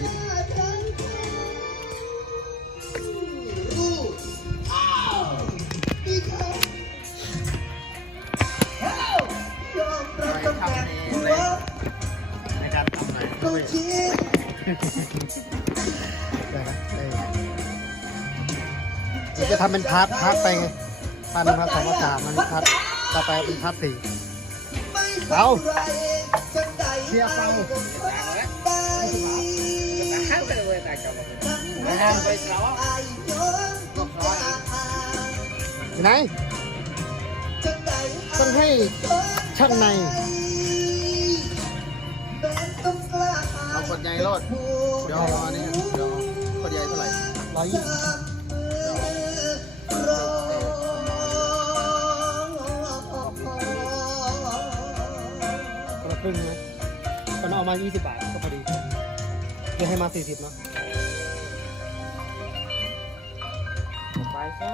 ตัวนี้ยอมรับตำแหน่งหัวในการทำอะไรต้องคิดเดี๋ยวจะทำเป็นพาร์ทพาร์ทไปไงพาร์ทหนึ่งพาร์ทสองพาร์ทสามมันพาร์ทต่อไปเป็นพาร์ทสี่เอาไรฉันใดเทียบเอา ได้ข้าวไปเลยแต่กับไม่ได้ไปแล้วอายย้อนทุกอย่างอยู่ไหนต้องให้ช่างในเอากดใหญ่โลดเดี๋ยวรอนี่เดี๋ยวกดใหญ่เท่าไหร่ร้อยยี่สิบรอคนละครึ่งนะตอนนั้นเอามายี่สิบบาทก็พอดี เดี๋ยวให้มาสี่สิบเนาะไปซะ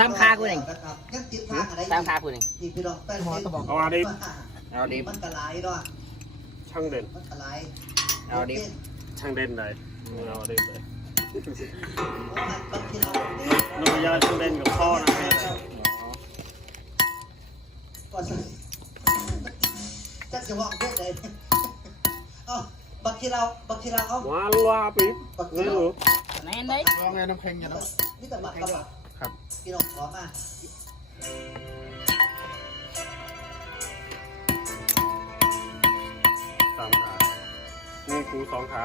สามคากูเองยังติดทางอะไรตามคาคุณเองอีกพี่น้องแป้งหัวตะบอกเอาอันนี้เอาดิมันกระไรด้วยช่างเด่นมันกระไรเอาดิช่างเด่นเลยเอาเด่นเลยบางทีเราน้องยาช่างเด่นกับพ่อนะก่อนจะจะว่าเพื่อเลย เอาบางทีเราบางทีเราเอาว้าลาปิ๊บบักทีไม่เรารู้ไหนไหนลองไงน้ำแข็งอย่าเนาะนี่แต่บักกระบักครับพี่น้องขอมาสามขานี่กูสองขา